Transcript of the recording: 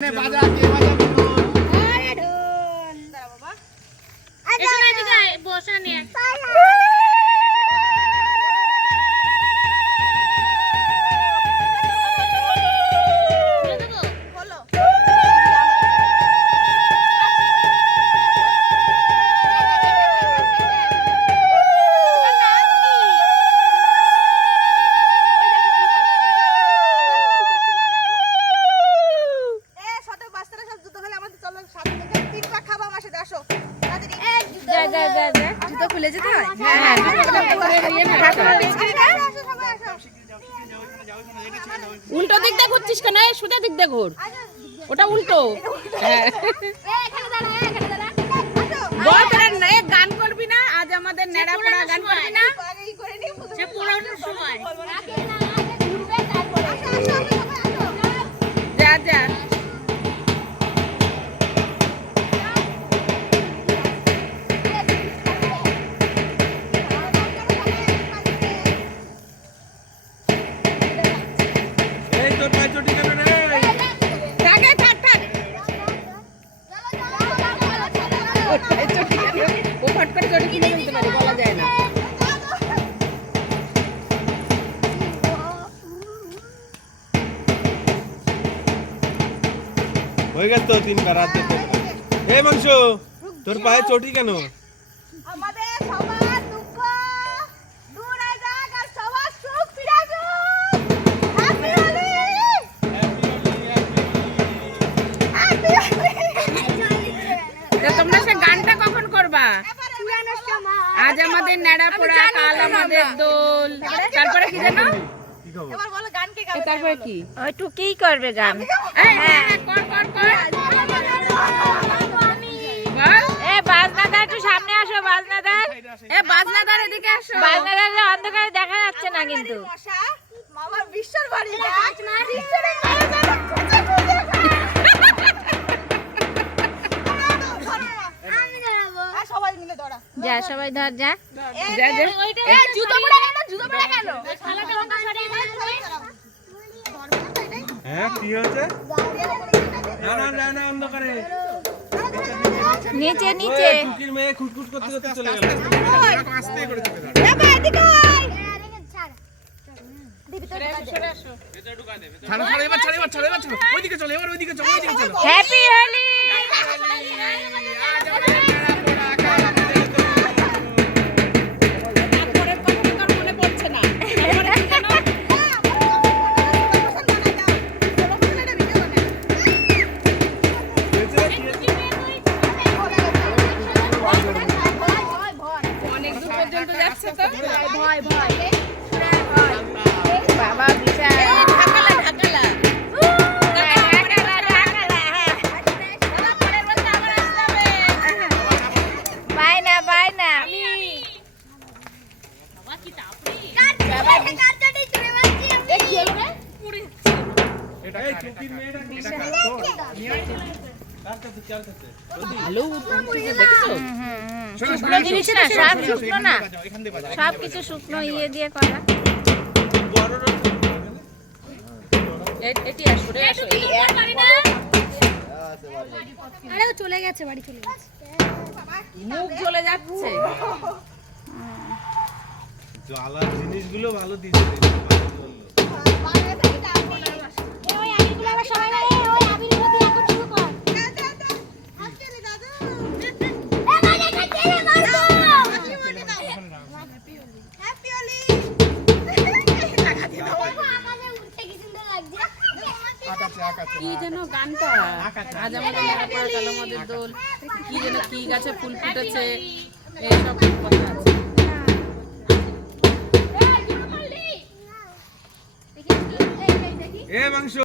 বাজা কে বাজাবে আরে ঢোল দাঁড়া বাবা এসো না এদিকে বসা নিয়ে খোলো জুতো খুলে যেতে হয় উল্টো দিক দিয়ে ঘুরছিস কেন সোজা দিক দিয়ে ঘুর ওটা উল্টো গান করবি না আজ আমাদের নেড়া পোড়া গান করবি না সে পুরোনোর সময় যা যা হয়ে গেছে তো তিনবার রাত যেতে এই মাংস তোর পায়ে চটি কেন আমাদের সবার দুঃখ দূর হয়ে যাক আর সবার সুখ ফিরে আসুক হ্যাপি হোলি হ্যাপি হোলি তোমরা সে গানটা কখন করবা আজ আমাদের নেড়া পোড়া কাল আমাদের দোল তারপরে কি জানো এবার বলো গান কে গাবে তারপরে কি ওই টুকিই করবে গান কর কর কর এ বাজনাদার একটু সামনে আসো বাজনাদার এ বাজনাদার এদিকে আসো বাজনাদার অন্ধকারে দেখা যাচ্ছে না কিন্তু মশা মামার বিশ্বর বাড়ি সবাই মিলে ধরা যা সবাই ধর যা যা যা জুতো পরে কেন জুতো পরে কেন হ্যাঁ কি হয়েছে না না না না অন্ধকারে নিচে নিচে টুকির মেয়ে খুটখুট করতে করতে চলে গেল আস্তে করে চলে গেল এদিকে আয় ছাড়ো ছাড়ো এবার ছাড়ো এবার ছাড়ো এবার ছাড়ো ওইদিকে চলো এবার ওইদিকে চলো ওইদিকে চলো হ্যাপি হোলি বাবা বিশাল বাইনা বাইনা এই টুকির মেয়েটা শুকনো জিনিস না সব শুকনো না সব কিছু শুকনো ইয়ে দিয়ে করা এটি আসরে আসো আরে ও চলে গেছে বাড়ি চলে গেছে মুখ জ্বলে যাচ্ছে জ্বালার জিনিসগুলো ভালো দিয়েছে কি যেন গানটা আজ আমাদের নেড়া পোড়া কাল আমাদের দোল কি যেন কি গাছে ফুল ফুটেছে এইসব